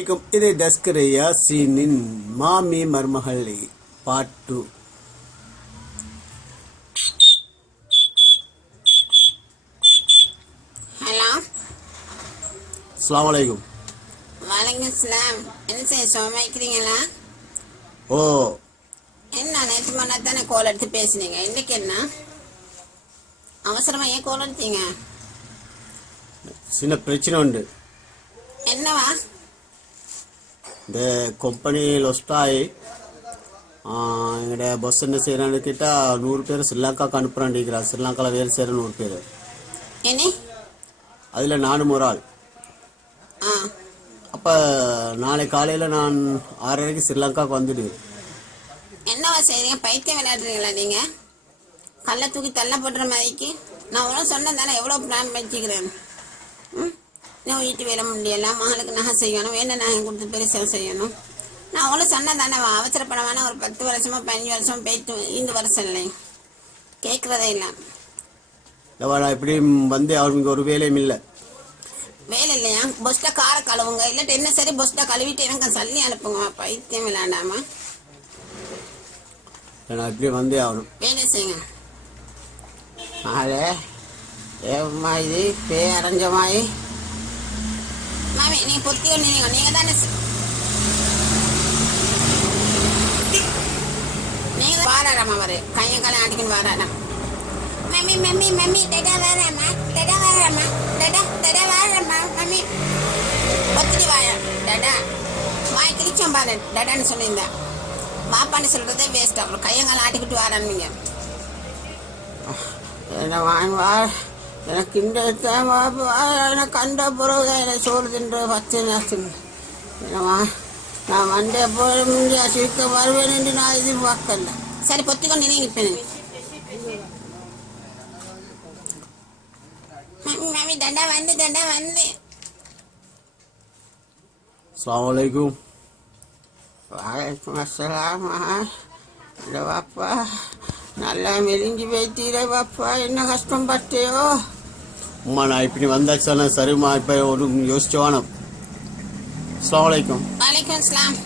இது தஸ்கர் யாசீனின் மாமி மருமகள் பார்ட் 2. ஹலோ, அஸ்ஸலாமு அலைக்கும். வலைக்கும் சலாம். என்ன செய்ய சோமாய்க்கிறீங்களா? ஓ, என்ன நேற்று மணி தானே கோல் எடுத்து பேசுனீங்க, இன்னைக்கு என்ன அவசரமா ஏன் கோல் எடுத்தீங்க? சின்ன பிரச்சனை உண்டு. என்னவா? இந்த கம்பெனி லொஸ்டாகி எங்கள்ட பஸ் என்ன செய்கிறான்னு கேட்டால் 100 பேர் ஸ்ரீலங்காவுக்கு அனுப்புகிறான். ஸ்ரீலங்காவில் வேலை செய்கிற 100 பேர், என்ன அதில் நானும் ஒரு ஆள். அப்போ நாளை காலையில் நான் 6:30 ஸ்ரீலங்காவுக்கு வந்துடுவேன். என்னவா செய்றீங்க? பைத்தியம் விளையாடுறீங்களா நீங்க? கல்லை தூக்கி தள்ள போடுற மாதிரிக்கு நான் உனக்கு சொன்னேன் தானே, எவ்வளோ பிளான் வச்சுக்கிறேன். நான் வீட்டு வேலை முடியல, மகளுக்கு நகை செய்யணும், வேண்ட நகை கொடுத்து பெருசாக செய்யணும். நான் அவ்வளோ சொன்னேன் தானே, அவசரப்பட வேணா, ஒரு 10 வருஷமோ 15 வருஷமோ போயிட்டு இந்த வருஷம் இல்லை, கேட்குறதே இல்லை. இப்படி வந்து அவருக்கு ஒரு வேலையும் இல்லை. வேலை இல்லையா? பொஸ்ட்டை காரை கழுவுங்க, இல்லாட்டி என்ன சரி பொஸ்ட்டை கழுவிட்டு எனக்கு சொல்லி அனுப்புங்க. பைத்தியம் விளையாடாம நான் இப்படி வந்தே ஆகணும். வேலை செய்யுங்க. ஆளே ஏம்மா இது பேரஞ்சமாயி மாமி நீங்க பொத்தி நீங்க தானே நீங்க வாராராம், அவரு கையங்காலம் ஆட்டிக்கணும் வாராராம். மம்மி மம்மி மம்மி டடா வாராமா, டடா வாராமா, டடா டடா வாராமா மம்மி. பொத்திட்டு வாயா டடா, வாய் கிழிச்சோம் பாரு டடான்னு சொல்லியிருந்தேன். பாப்பான்னு சொல்றதே வேஸ்ட். அப்புறம் கையங்காலம் ஆட்டிக்கிட்டு வாரான்னு என்ன வாங்குவா எனக்கு இந்த எனக்கு கண்ட பிறகு எனக்கு சோறு தின்ற 10 நேரத்தில் என்னவா நான் வந்தே போய் முடியா சிரிக்க வருவேன் என்று நான் எதிர்பார்க்கல. சரி பொத்திக்கொண்டு நீங்க இப்ப மம்மி மம்மி டண்டா வந்து டண்டா வந்து. அஸ்ஸலாமு அலைக்கும். வலைக்கும் அஸ்ஸலாம். இல்லை பாப்பா, நல்லா மெலிஞ்சு போயிட்டீரே பாப்பா, என்ன கஷ்டம் பட்டியோ? அம்மா நான் இப்படி வந்தாச்சு தானே, சரிம்மா. இப்போ ஒரு யோசிச்சவானோ. அஸ்ஸலாமு அலைக்கும். வலைக்கும் அஸ்ஸலாம்.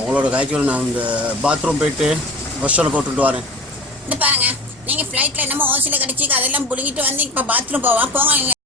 உங்களோட காய்ச்சல் நான் இந்த பாத்ரூம் போயிட்டு பஸ்ஸில் போட்டுட்டு வரேன். இது பாருங்க, நீங்க ஃப்ளைட்ல என்னமோ ஓசில கடிச்சிக்க அதெல்லாம் புடுங்கிட்டு வந்து இப்ப பாத்ரூம் போவா போங்க.